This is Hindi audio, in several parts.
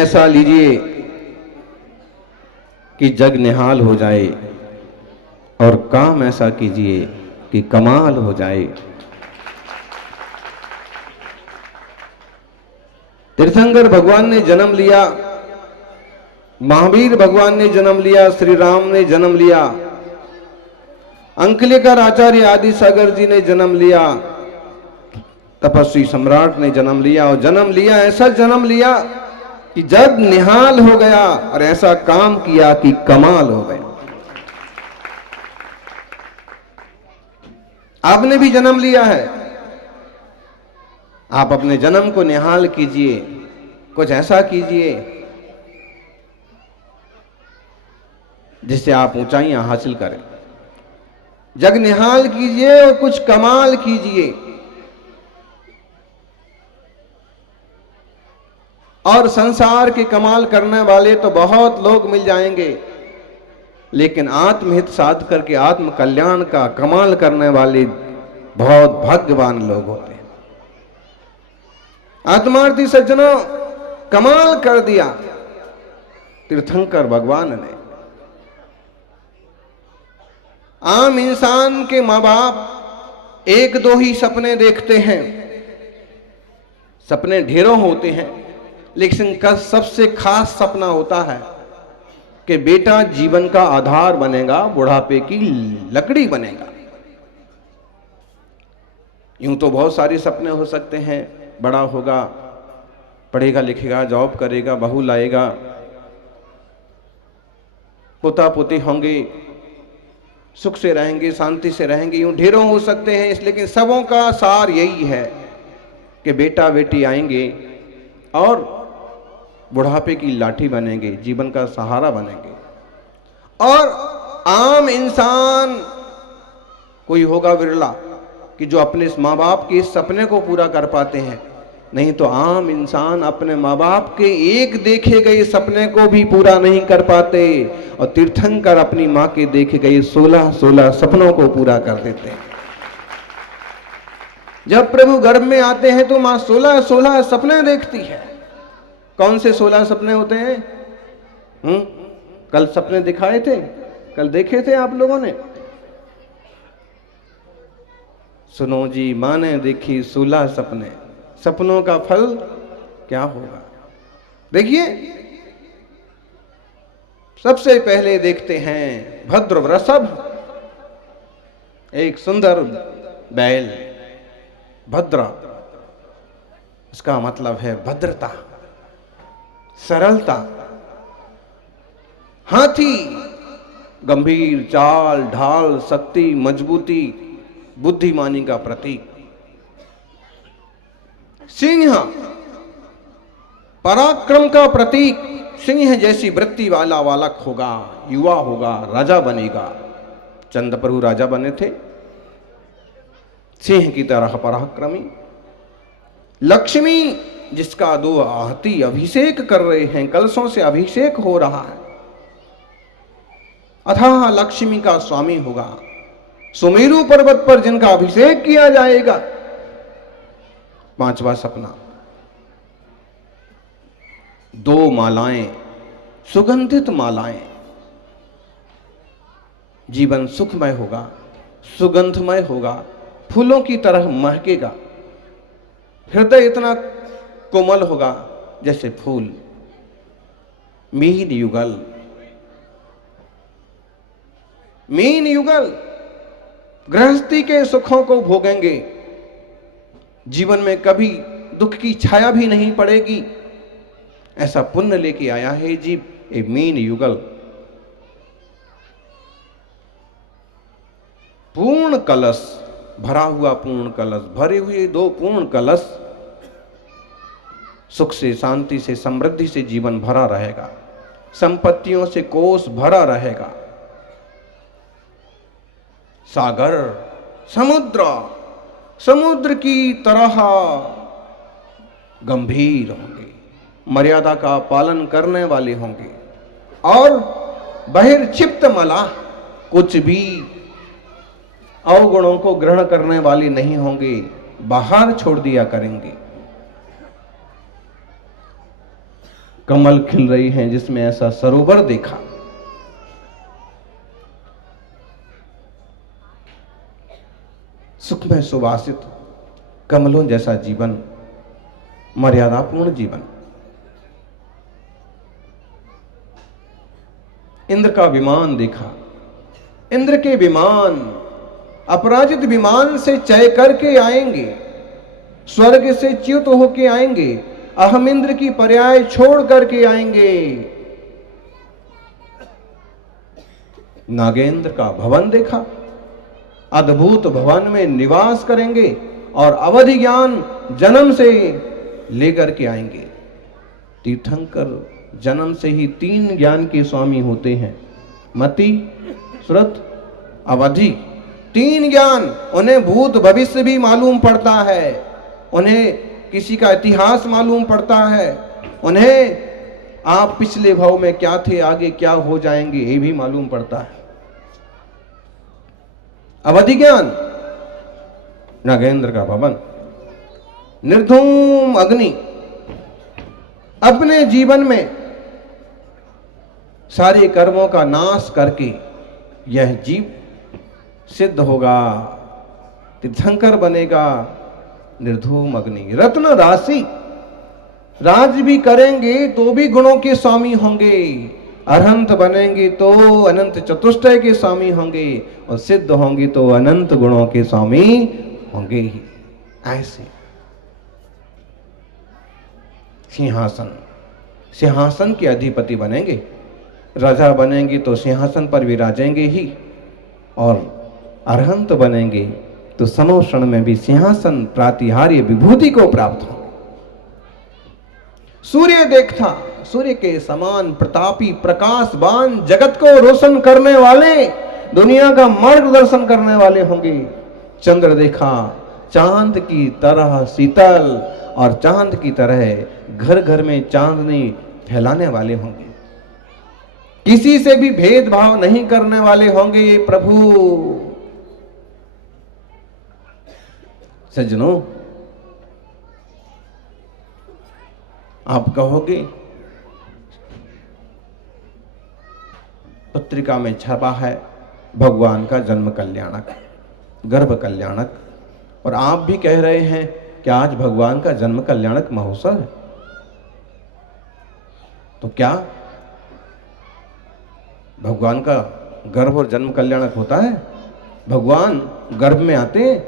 ऐसा लीजिए कि जग निहाल हो जाए, और काम ऐसा कीजिए कि कमाल हो जाए। तीर्थंकर भगवान ने जन्म लिया, महावीर भगवान ने जन्म लिया, श्री राम ने जन्म लिया, अंकलेकर आचार्य आदि सागर जी ने जन्म लिया, तपस्वी सम्राट ने जन्म लिया, और जन्म लिया ऐसा जन्म लिया कि जग निहाल हो गया, और ऐसा काम किया कि कमाल हो गया। आपने भी जन्म लिया है, आप अपने जन्म को निहाल कीजिए, कुछ ऐसा कीजिए जिससे आप ऊंचाइयां हासिल करें। जग निहाल कीजिए और कुछ कमाल कीजिए। और संसार के कमाल करने वाले तो बहुत लोग मिल जाएंगे, लेकिन आत्महित साध करके आत्म कल्याण का कमाल करने वाले बहुत भाग्यवान लोग होते हैं। आत्मार्थी सज्जनों, कमाल कर दिया तीर्थंकर भगवान ने। आम इंसान के मां बाप एक दो ही सपने देखते हैं, सपने ढेरों होते हैं, लेकिन का सबसे खास सपना होता है कि बेटा जीवन का आधार बनेगा, बुढ़ापे की लकड़ी बनेगा। यूं तो बहुत सारे सपने हो सकते हैं, बड़ा होगा, पढ़ेगा लिखेगा, जॉब करेगा, बहू लाएगा, पोता पोती होंगे, सुख से रहेंगे, शांति से रहेंगे, यूं ढेरों हो सकते हैं। लेकिन सबों का सार यही है कि बेटा बेटी आएंगे और बुढ़ापे की लाठी बनेंगे, जीवन का सहारा बनेंगे। और आम इंसान कोई होगा विरला कि जो अपने माँ बाप के इस सपने को पूरा कर पाते हैं, नहीं तो आम इंसान अपने माँ बाप के एक देखे गए सपने को भी पूरा नहीं कर पाते। और तीर्थंकर अपनी माँ के देखे गए 16 सपनों को पूरा कर देते हैं। जब प्रभु गर्भ में आते हैं तो माँ 16 सपने देखती है। कौन से 16 सपने होते हैं? कल सपने दिखाए थे, कल देखे थे आप लोगों ने। सुनो जी, मां ने देखी 16 सपने, सपनों का फल क्या होगा। देखिए, सबसे पहले देखते हैं भद्र वृषभ, एक सुंदर बैल। भद्र, इसका मतलब है भद्रता, सरलता। हाथी, गंभीर चाल ढाल, शक्ति, मजबूती, बुद्धिमानी का प्रतीक। सिंह, पराक्रम का प्रतीक। सिंह जैसी वृत्ति वाला बालक होगा, युवा होगा, राजा बनेगा। चंद्रप्रभु राजा बने थे, सिंह की तरह पराक्रमी। लक्ष्मी, जिसका 2 आरती अभिषेक कर रहे हैं, कलशों से अभिषेक हो रहा है, अथाह लक्ष्मी का स्वामी होगा। सुमेरु पर्वत पर जिनका अभिषेक किया जाएगा। 5वां सपना, 2 मालाएं, सुगंधित मालाएं। जीवन सुखमय होगा, सुगंधमय होगा, फूलों की तरह महकेगा। हृदय इतना कोमल होगा जैसे फूल। मीन युगल, मीन युगल, गृहस्थी के सुखों को भोगेंगे, जीवन में कभी दुख की छाया भी नहीं पड़ेगी। ऐसा पुण्य लेके आया है जी ए मीन युगल। पूर्ण कलश, भरा हुआ पूर्ण कलश, भरे हुए 2 पूर्ण कलश। सुख से, शांति से, समृद्धि से जीवन भरा रहेगा, संपत्तियों से कोष भरा रहेगा। सागर, समुद्र, समुद्र की तरह गंभीर होंगे, मर्यादा का पालन करने वाले होंगे। और बहिर्क्षिप्त मलाह, कुछ भी अवगुणों को ग्रहण करने वाले नहीं होंगे, बाहर छोड़ दिया करेंगे। कमल खिल रही हैं जिसमें ऐसा सरोवर देखा। सुख में सुवासित कमलों जैसा जीवन, मर्यादापूर्ण जीवन। इंद्र का विमान देखा। इंद्र के विमान अपराजित विमान से चय करके आएंगे, स्वर्ग से च्युत होके आएंगे, अहम इंद्र की पर्याय छोड़ करके आएंगे। नागेंद्र का भवन देखा। अद्भुत भवन में निवास करेंगे और अवधि ज्ञान जन्म से लेकर के आएंगे। तीर्थंकर जन्म से ही 3 ज्ञान के स्वामी होते हैं, मति, श्रुत, अवधि। 3 ज्ञान। उन्हें भूत भविष्य भी मालूम पड़ता है, उन्हें किसी का इतिहास मालूम पड़ता है, उन्हें आप पिछले भाव में क्या थे, आगे क्या हो जाएंगे, ये भी मालूम पड़ता है। अवधि ज्ञान। नागेंद्र का भवन। निर्धूम अग्नि। अपने जीवन में सारे कर्मों का नाश करके यह जीव सिद्ध होगा, तीर्थंकर बनेगा। निर्धूम अग्नि। रत्न राशि। राज भी करेंगे तो भी गुणों के स्वामी होंगे, अरहंत बनेंगे तो अनंत चतुष्टय के स्वामी होंगे, और सिद्ध होंगे तो अनंत गुणों के स्वामी होंगे ही। ऐसे सिंहासन, सिंहासन के अधिपति बनेंगे। राजा बनेंगे तो सिंहासन पर विराजेंगे ही, और अरहंत बनेंगे तो समोषण में भी सिंहासन प्रातिहार्य विभूति को प्राप्त होंगे। सूर्य देखता। सूर्य के समान प्रतापी प्रकाशवान, जगत को रोशन करने वाले, दुनिया का मार्गदर्शन करने वाले होंगे। चंद्र देखा। चांद की तरह शीतल और चांद की तरह घर घर में चांदनी फैलाने वाले होंगे। किसी से भी भेदभाव नहीं करने वाले होंगे ये प्रभु। सज्जनों, आप कहोगे पत्रिका में छपा है भगवान का जन्म कल्याणक, गर्भ कल्याणक, और आप भी कह रहे हैं कि आज भगवान का जन्म कल्याणक महोत्सव है। तो क्या भगवान का गर्भ और जन्म कल्याणक होता है? भगवान गर्भ में आते हैं?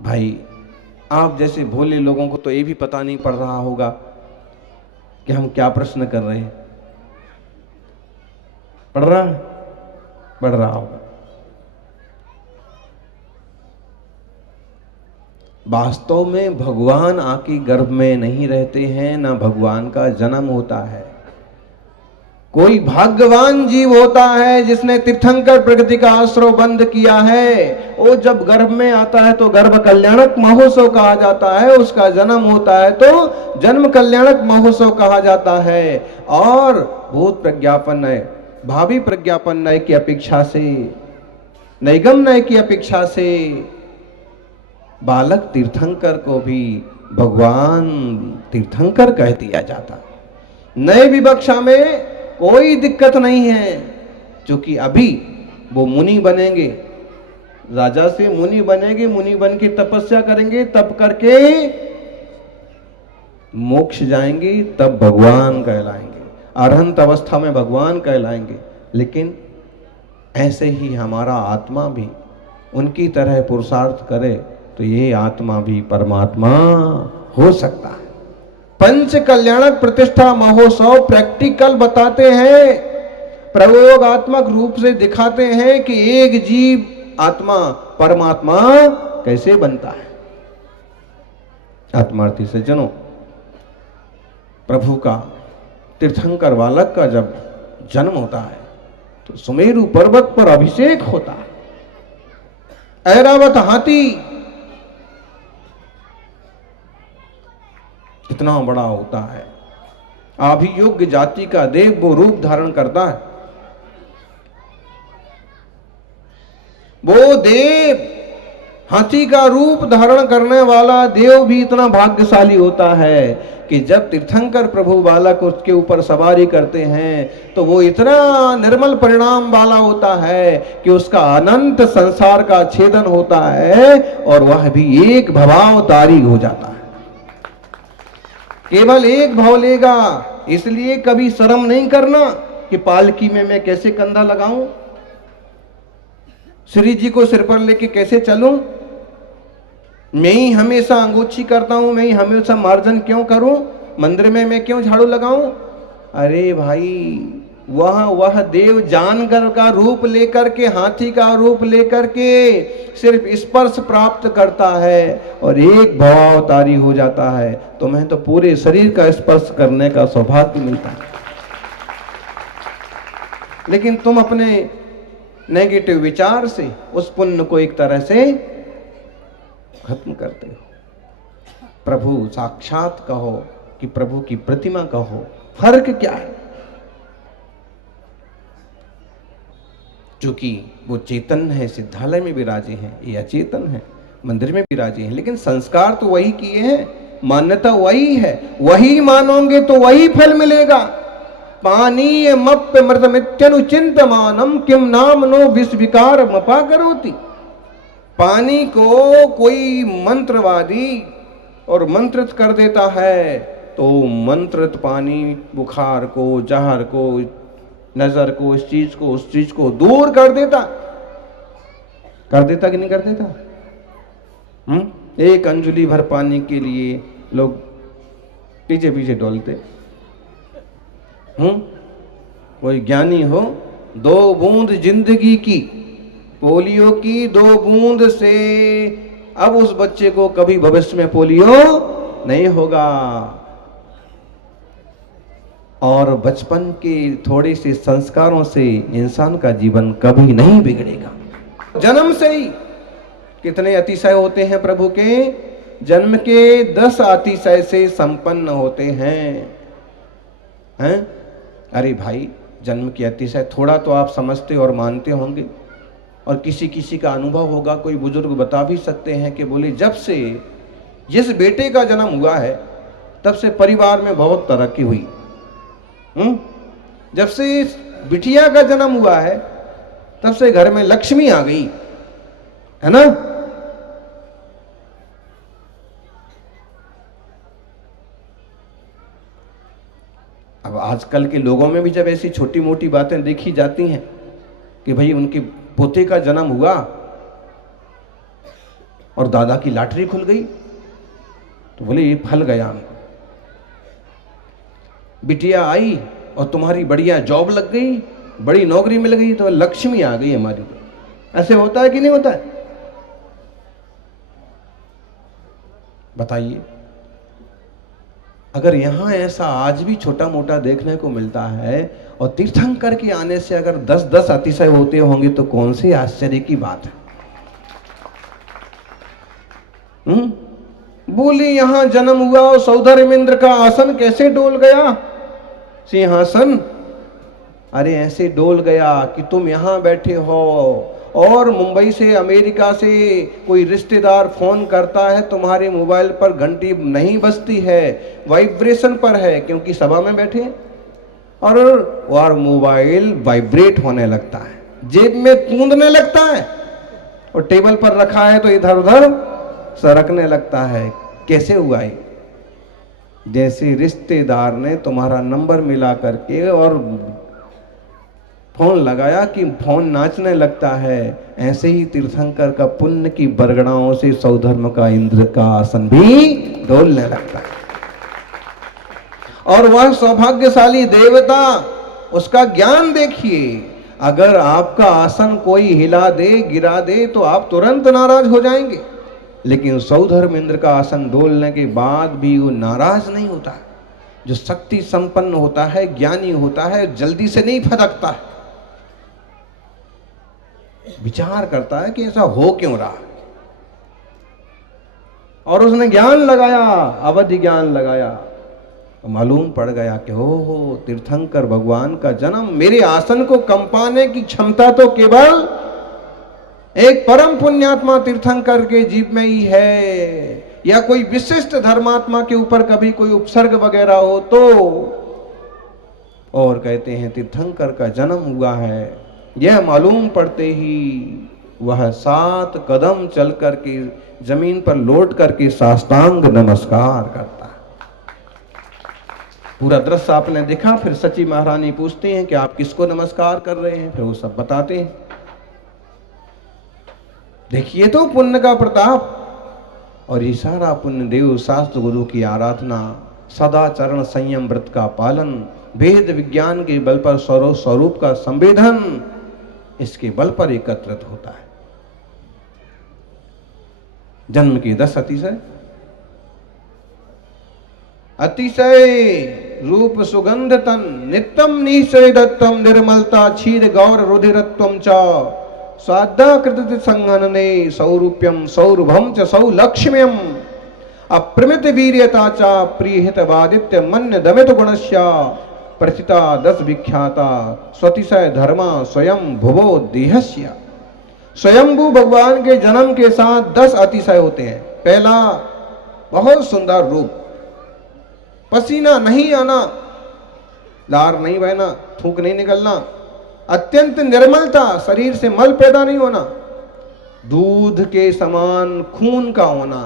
भाई, आप जैसे भोले लोगों को तो ये भी पता नहीं पड़ रहा होगा कि हम क्या प्रश्न कर रहे हैं। पढ़ रहा होगा। वास्तव में भगवान आके गर्भ में नहीं रहते हैं, ना भगवान का जन्म होता है। कोई भाग्यवान जीव होता है जिसने तीर्थंकर प्रकृति का आश्रय बंद किया है। वो जब गर्भ में आता है तो गर्भ कल्याणक महोत्सव कहा जाता है, उसका जन्म होता है तो जन्म कल्याणक महोत्सव कहा जाता है। और भूत प्रज्ञापन नय, भावी प्रज्ञापन नय की अपेक्षा से, नैगम नय की अपेक्षा से बालक तीर्थंकर को भी भगवान तीर्थंकर कह दिया जाता। नए विवक्षा में कोई दिक्कत नहीं है, क्योंकि अभी वो मुनि बनेंगे, राजा से मुनि बनेंगे, मुनि बन के तपस्या करेंगे, तप करके मोक्ष जाएंगे, तब भगवान कहलाएंगे, अरहंत अवस्था में भगवान कहलाएंगे। लेकिन ऐसे ही हमारा आत्मा भी उनकी तरह पुरुषार्थ करे तो ये आत्मा भी परमात्मा हो सकता है। पंच कल्याणक प्रतिष्ठा महोत्सव प्रैक्टिकल बताते हैं, प्रयोगात्मक रूप से दिखाते हैं कि एक जीव आत्मा परमात्मा कैसे बनता है। आत्मार्थी सज्जनों, प्रभु का तीर्थंकर बालक का जब जन्म होता है तो सुमेरु पर्वत पर अभिषेक होता है। ऐरावत हाथी कितना बड़ा होता है, अभियोग्य जाति का देव वो रूप धारण करता है। वो देव हाथी का रूप धारण करने वाला देव भी इतना भाग्यशाली होता है कि जब तीर्थंकर प्रभु बालक उसके ऊपर सवारी करते हैं तो वो इतना निर्मल परिणाम वाला होता है कि उसका अनंत संसार का छेदन होता है और वह भी एक भवावतारी हो जाता है। केवल एक भाव लेगा, इसलिए कभी शर्म नहीं करना कि पालकी में मैं कैसे कंधा लगाऊं, श्री जी को सिर पर लेके कैसे चलूं, मैं ही हमेशा अंगोछी करता हूं, मैं ही हमेशा मार्जन क्यों करूं, मंदिर में मैं क्यों झाड़ू लगाऊं। अरे भाई, वह देव जानवर का रूप लेकर के, हाथी का रूप लेकर के सिर्फ स्पर्श प्राप्त करता है और एक भवावतारी हो जाता है। तुम्हें तो पूरे शरीर का स्पर्श करने का सौभाग्य मिलता है, लेकिन तुम अपने नेगेटिव विचार से उस पुण्य को एक तरह से खत्म करते हो। प्रभु साक्षात कहो कि प्रभु की प्रतिमा कहो, फर्क क्या है? चूंकि वो चेतन है, सिद्धालय में विराजे हैं, ये अचेतन है, मंदिर में विराजे हैं, लेकिन संस्कार तो वही किए हैं, मान्यता वही है, वही मानोगे तो वही फल मिलेगा। पानीय मप्य मृतमित्यनुचिंतमानम किम नाम नो विस्विकार मपा करोति। पानी को कोई मंत्रवादी और मंत्रित कर देता है तो मंत्रित पानी बुखार को, जहर को, नजर को, इस चीज को, उस चीज को दूर कर देता कि नहीं कर देता? एक अंजुली भर पानी के लिए लोग पीछे पीछे डोलते। कोई ज्ञानी हो, 2 बूंद जिंदगी की, पोलियो की 2 बूंद से अब उस बच्चे को कभी भविष्य में पोलियो नहीं होगा और बचपन के थोड़े से संस्कारों से इंसान का जीवन कभी नहीं बिगड़ेगा। जन्म से ही कितने अतिशय होते हैं प्रभु के, जन्म के 10 अतिशय से संपन्न होते हैं? अरे भाई, जन्म की अतिशय थोड़ा तो आप समझते और मानते होंगे, और किसी किसी का अनुभव होगा, कोई बुजुर्ग बता भी सकते हैं कि बोले जब से जिस बेटे का जन्म हुआ है तब से परिवार में बहुत तरक्की हुई। जब से बिटिया का जन्म हुआ है तब से घर में लक्ष्मी आ गई, है ना? अब आजकल के लोगों में भी जब ऐसी छोटी मोटी बातें देखी जाती हैं कि भाई उनके पोते का जन्म हुआ और दादा की लॉटरी खुल गई, तो बोले ये फल गया, बिटिया आई और तुम्हारी बढ़िया जॉब लग गई, बड़ी नौकरी मिल गई, तो लक्ष्मी आ गई हमारी। ऐसे होता है कि नहीं होता है? बताइए, अगर यहां ऐसा आज भी छोटा मोटा देखने को मिलता है और तीर्थंकर के आने से अगर 10-10 अतिशय होते होंगे तो कौन सी आश्चर्य की बात है। बोले यहां जन्म हुआ और सौधर्मेंद्र का आसन कैसे डोल गया, सिंहासन। अरे ऐसे डोल गया कि तुम यहां बैठे हो और मुंबई से, अमेरिका से कोई रिश्तेदार फोन करता है, तुम्हारे मोबाइल पर घंटी नहीं बजती है, वाइब्रेशन पर है, क्योंकि सभा में बैठे और मोबाइल वाइब्रेट होने लगता है, जेब में कूदने लगता है, और टेबल पर रखा है तो इधर उधर सरकने लगता है। कैसे हुआ है? जैसे रिश्तेदार ने तुम्हारा नंबर मिला करके और फोन लगाया कि फोन नाचने लगता है, ऐसे ही तीर्थंकर का पुण्य की बरगड़ाओं से सौधर्म का इंद्र का आसन भी डोलने लगता है। और वह सौभाग्यशाली देवता, उसका ज्ञान देखिए, अगर आपका आसन कोई हिला दे, गिरा दे तो आप तुरंत नाराज हो जाएंगे, लेकिन सौधर्म इंद्र का आसन डोलने के बाद भी वो नाराज नहीं होता। जो शक्ति संपन्न होता है, ज्ञानी होता है, जल्दी से नहीं फदकता है, विचार करता है कि ऐसा हो क्यों रहा, और उसने ज्ञान लगाया, अवधि ज्ञान लगाया, तो मालूम पड़ गया कि हो तीर्थंकर भगवान का जन्म, मेरे आसन को कंपाने की क्षमता तो केवल एक परम पुण्यात्मा तीर्थंकर के जीव में ही है, या कोई विशिष्ट धर्मात्मा के ऊपर कभी कोई उपसर्ग वगैरह हो तो, और कहते हैं तीर्थंकर का जन्म हुआ है, यह मालूम पड़ते ही वह 7 कदम चल करके जमीन पर लौट करके साष्टांग नमस्कार करता है। पूरा दृश्य आपने देखा। फिर सची महारानी पूछते हैं कि आप किसको नमस्कार कर रहे हैं, फिर वो सब बताते हैं। देखिए तो पुण्य का प्रताप। और ये सारा पुण्य देव शास्त्र गुरु की आराधना, सदाचरण संयम व्रत का पालन, वेद विज्ञान के बल पर स्वरूप का संवेदन, इसके बल पर एकत्रित होता है। जन्म की 10 अतिशय रूप सुगंध तन नित्यम निश्चय दत्तम निर्मलता क्षीर गौर रुधिरत्वम च स्वादाकृत संघनने सौरूप्यम सौरभम च सौलक्ष्म्यम अप्रमित वीर्यता च प्रियहितवादित्य मन्य दमित गुणस्य प्रथिता 10 विख्याता स्वतिशय धर्मा स्वयं भुवो देहस्य। स्वयंभू भगवान के जन्म के साथ 10 अतिशय होते हैं। पहला, बहुत सुंदर रूप, पसीना नहीं आना, लार नहीं बहना, थूक नहीं निकलना, अत्यंत निर्मलता, शरीर से मल पैदा नहीं होना, दूध के समान खून का होना,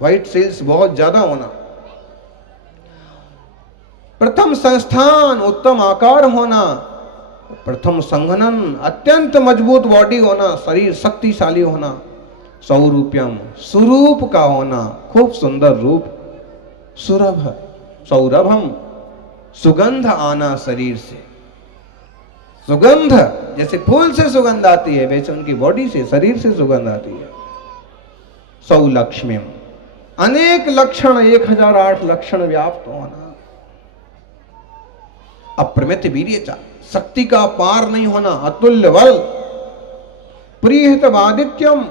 व्हाइट सेल्स बहुत ज्यादा होना, प्रथम संस्थान, उत्तम आकार होना, प्रथम संघनन, अत्यंत मजबूत बॉडी होना, शरीर शक्तिशाली होना, सौरूप्यम, स्वरूप का होना, खूब सुंदर रूप, सुरभ, सौरभम, सुगंध आना शरीर से, सुगंध जैसे फूल से सुगंध आती है वैसे उनकी बॉडी से, शरीर से सुगंध आती है। सौलक्ष्म्यम, अनेक लक्षण, 1008 लक्षण व्याप्त होना। अप्रमित वीर्यता, शक्ति का पार नहीं होना, अतुल्य बल। प्रियहितवादित्यम,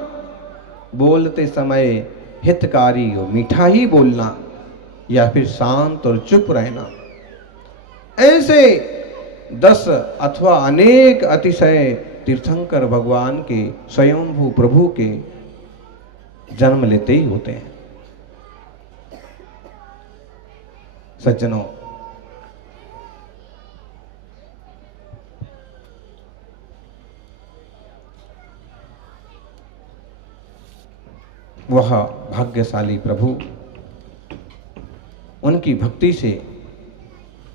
बोलते समय हितकारी हो, मीठा ही बोलना, या फिर शांत और चुप रहना। ऐसे 10 अथवा अनेक अतिशय तीर्थंकर भगवान के स्वयंभू प्रभु के जन्म लेते ही होते हैं। सज्जनों, वह भाग्यशाली प्रभु उनकी भक्ति से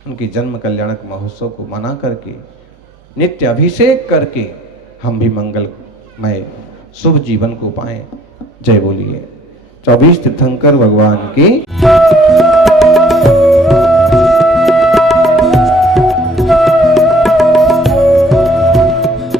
उनके जन्म कल्याणक महोत्सव को मना करके, नित्य अभिषेक करके हम भी मंगलमय शुभ जीवन को पाएं। जय बोलिए 24 तीर्थंकर भगवान की।